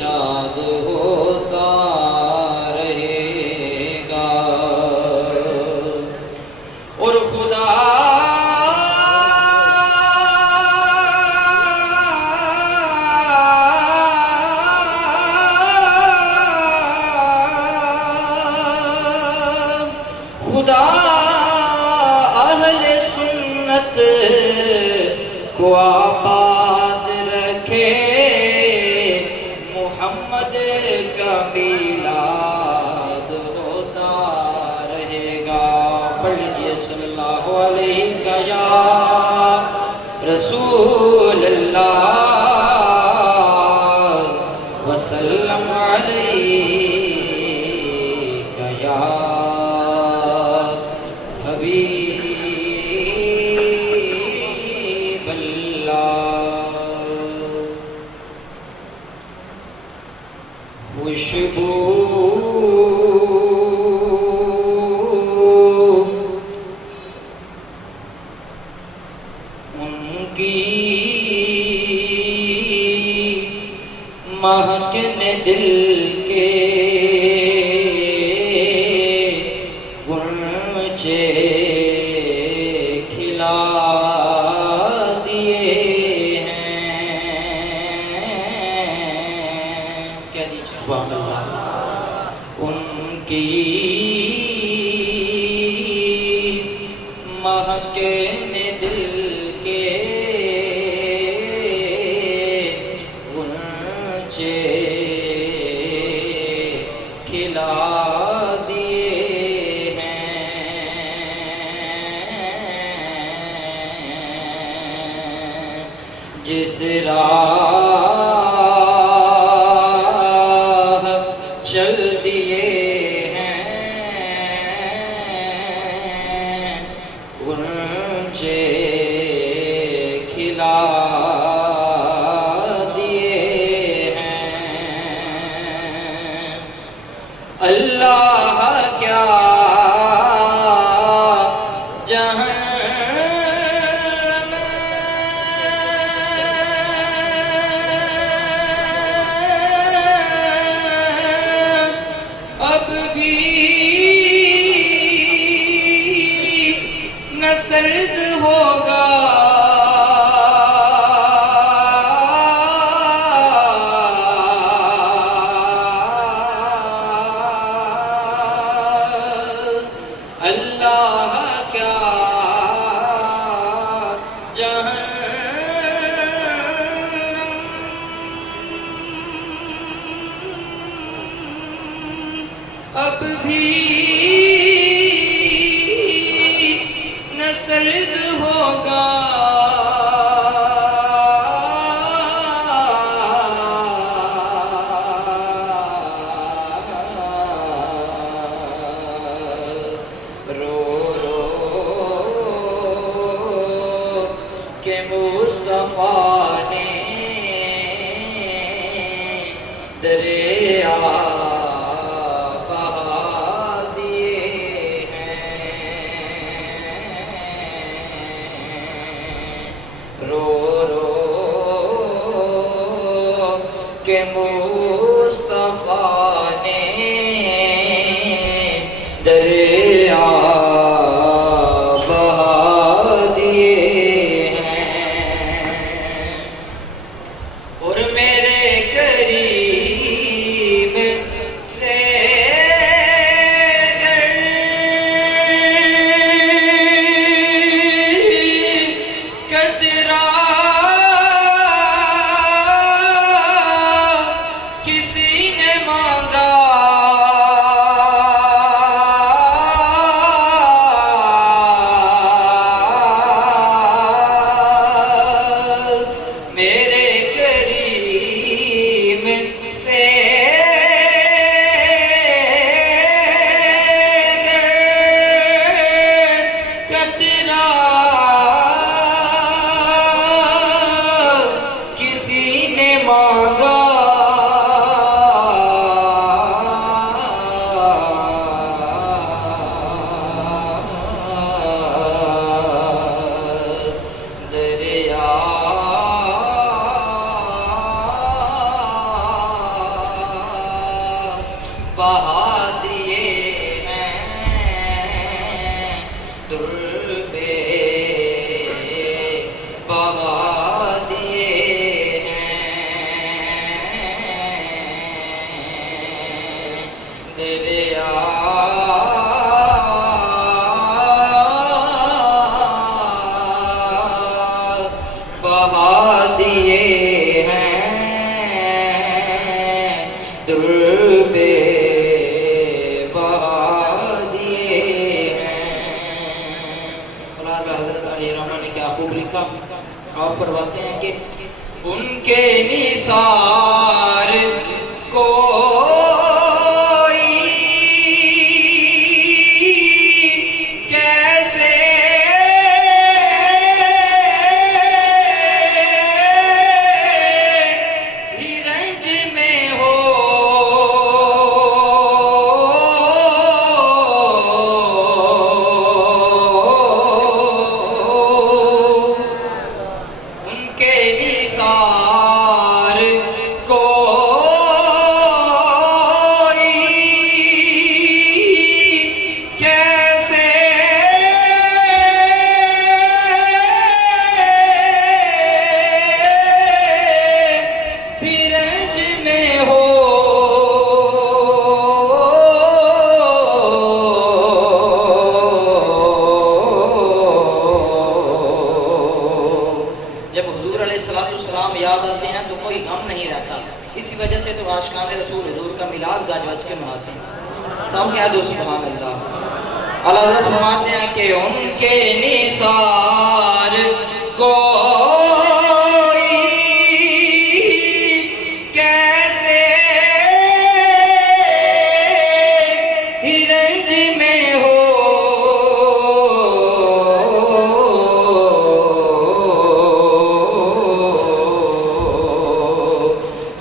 شاد ہوتا رہے گا اور خدا اہل سنت کو آباد رکھے محمد کا میلاد ہوتا رہے گا. پڑھ لیجیے صلی اللہ علیہ یا رسول اللہ وسلم علیہ یا خوشبو ان کی مہکنے دل کے غنچے کھلا دیے ان کی مہکنے دل کے غنچے کھلا دیے ہیں جس راہ چل دیے ہیں غنچے کھلا دیے ہیں. اللہ کیا سرد ہوگا اللہ کیا جہنم اب بھی سرد ہوگا رو رو کہ مصطفیٰ نے دریا رو رو کہ مصطفیٰ نے دریا بہا دیے ہیں اور میرے قریب سے کسی نے مانگا در بے بہا دیے ہیں۔ اور حضرت علی رحمہ نے کیا خوب لکھا، آپ فرماتے ہیں کہ ان کے نثار کوئی کیسے ہی رنج میں ہو، ان کے نثار کوئی کیسے بھی رنج میں ہو، جب حضور علیہ السلام یاد آتے ہیں تو کوئی غم نہیں رہتا۔ اسی وجہ سے تو عاشقان رسول حضور کا میلاد گاج بج کے مناتے ہیں۔ سب کہہ دو سبحان اللہ۔ اللہ حضرت فرماتے ہیں کہ ان کے نثار کوئی کیسے ہی رنج میں ہو،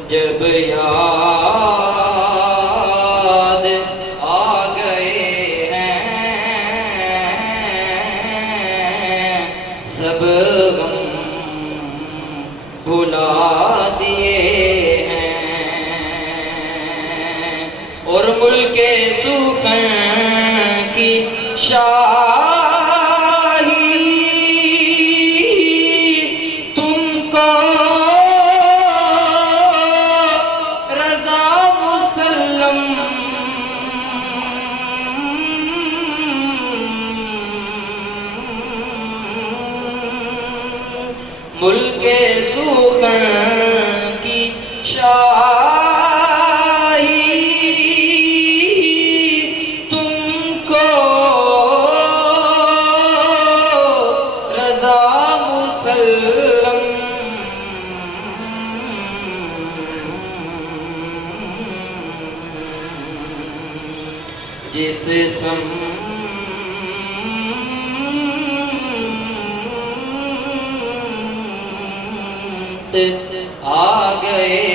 جب یاد آ گئے ہیں سب غم بھلا دیے ہیں، اور ملک سخن کی شاہی تم کو رضا مسلم ملک سخن کی شاہی تم کو رضا مسلم جس سمت آ گئے